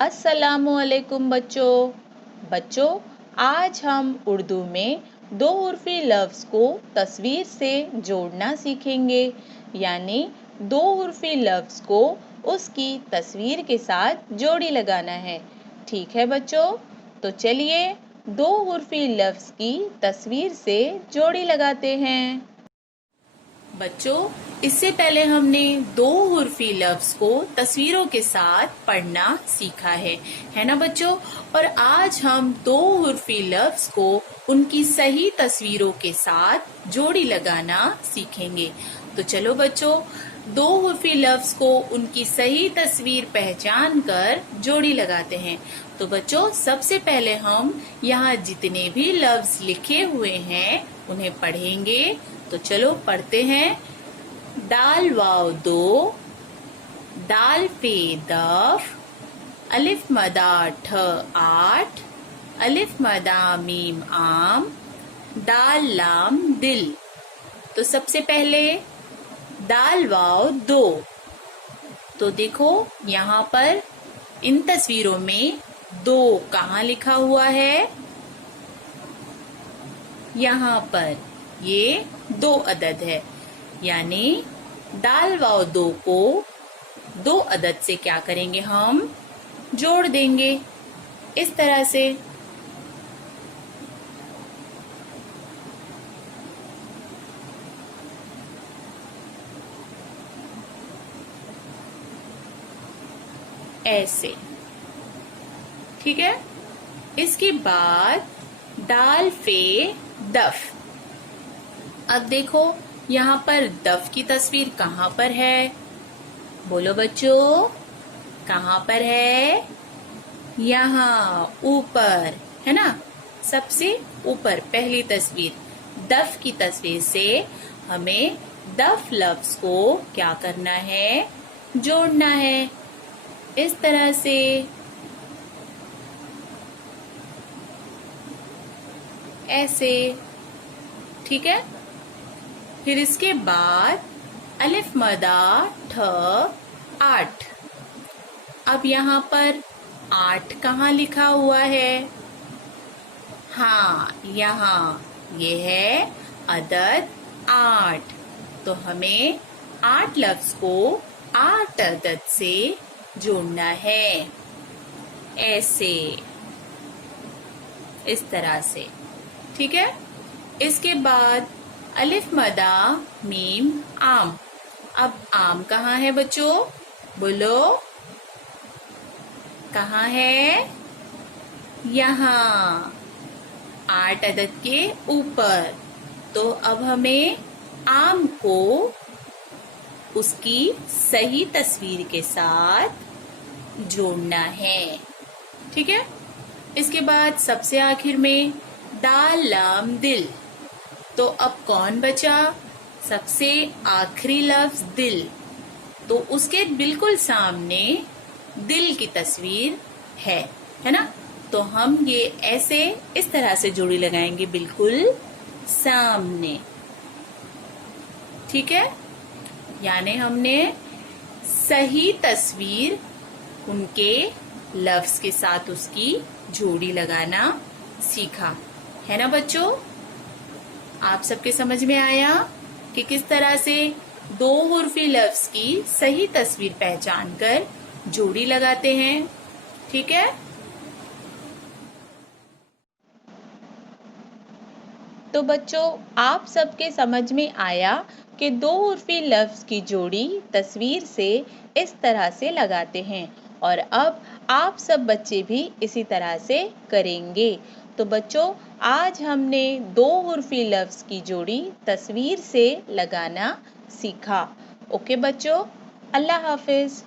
अस्सलामुअलैकुम बच्चों, आज हम उर्दू में दो उर्फी लफ्ज़ को तस्वीर से जोड़ना सीखेंगे। यानी दो उर्फी लफ्ज़ को उसकी तस्वीर के साथ जोड़ी लगाना है। ठीक है बच्चों, तो चलिए दो उर्फी लफ्ज़ की तस्वीर से जोड़ी लगाते हैं। बच्चों, इससे पहले हमने दो उर्फी लफ्ज को तस्वीरों के साथ पढ़ना सीखा है ना बच्चों। और आज हम दो उर्फी लफ्ज को उनकी सही तस्वीरों के साथ जोड़ी लगाना सीखेंगे। तो चलो बच्चों, दो उर्फी लफ्ज को उनकी सही तस्वीर पहचान कर जोड़ी लगाते हैं। तो बच्चों, सबसे पहले हम यहाँ जितने भी लफ्ज लिखे हुए हैं उन्हें पढ़ेंगे। तो चलो पढ़ते हैं। दाल वाव दो, दाल पे दफ, अलिफ मदा ठ आठ, अलिफ मदा मीम आम, दाल लाम दिल। तो सबसे पहले दाल वाव दो। तो देखो यहाँ पर इन तस्वीरों में दो कहाँ लिखा हुआ है? यहाँ पर ये दो अदद है, यानी दाल वाव दो को दो अदद से क्या करेंगे? हम जोड़ देंगे इस तरह से। ऐसे, ठीक है। इसके बाद दाल फे दफ। अब देखो यहाँ पर दफ की तस्वीर कहाँ पर है? बोलो बच्चों, कहाँ पर है? यहाँ ऊपर है ना, सबसे ऊपर पहली तस्वीर दफ की तस्वीर से हमें दफ लफ्ज को क्या करना है? जोड़ना है इस तरह से। ऐसे, ठीक है। फिर इसके बाद अलिफ मदा ठ आठ। अब यहाँ पर आठ कहाँ लिखा हुआ है? हाँ, यहाँ ये है अदद आठ। तो हमें आठ लफ्ज को आठ अदद से जोड़ना है, ऐसे, इस तरह से, ठीक है। इसके बाद अलिफ मदा मीम आम। अब आम कहाँ है बच्चों? बोलो, कहाँ है? यहाँ आठ अदद के ऊपर। तो अब हमें आम को उसकी सही तस्वीर के साथ जोड़ना है, ठीक है। इसके बाद सबसे आखिर में दाल लाम दिल। तो अब कौन बचा? सबसे आखिरी लफ्ज दिल। तो उसके बिल्कुल सामने दिल की तस्वीर है ना। तो हम ये ऐसे इस तरह से जोड़ी लगाएंगे बिल्कुल सामने, ठीक है। यानी हमने सही तस्वीर उनके लफ्ज के साथ उसकी जोड़ी लगाना सीखा, है ना बच्चों। आप सबके समझ में आया कि किस तरह से दो उर्फी लफ्ज की सही तस्वीर पहचान कर जोड़ी लगाते हैं, ठीक है। तो बच्चों, आप सबके समझ में आया कि दो उर्फी लफ्ज की जोड़ी तस्वीर से इस तरह से लगाते हैं। और अब आप सब बच्चे भी इसी तरह से करेंगे। तो बच्चों, आज हमने दो उर्फी लफ्ज की जोड़ी तस्वीर से लगाना सीखा। ओके बच्चों, अल्लाह हाफिज।